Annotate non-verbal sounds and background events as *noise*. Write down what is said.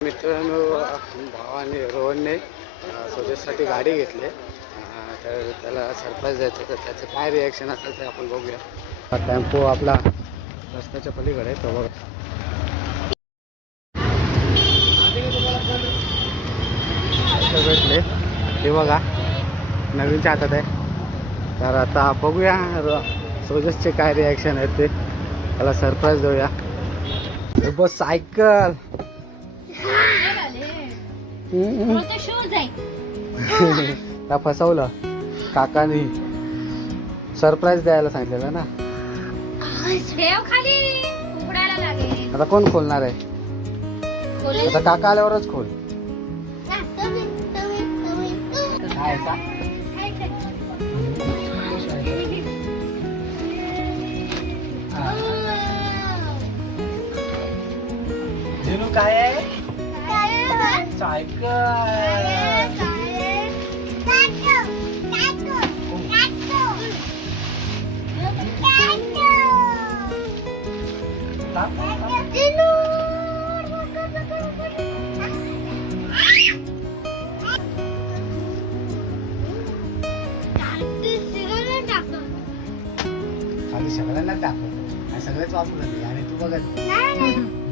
मित्रांनो भावाने रोहनने स्वतःसाठी गाडी घेतली. तर त्याला सरप्राईज द्यायचं तर त्याचं काय रिॲक्शन असेल ते आपण बघूया. हा टेम्पो आपला रस्त्याच्या पलीकडे तो बघा. भेटले. ते बघा नवीनच्या हातात आहे. तर आता बघूया सोजसचे काय रिॲक्शन आहेत ते. त्याला सरप्राईज देऊया. बस सायकल शूज आहे. *laughs* त्या फसवलं. काकानी सरप्राईज द्यायला सांगितलेलं ना? आता कोण खोलणार आहे. आता काका आल्यावरच खोल. काय आहे? सायकल. खाली सगळ्यांना दाखवतो. आणि सगळेच वापरू लागले आणि तू बघत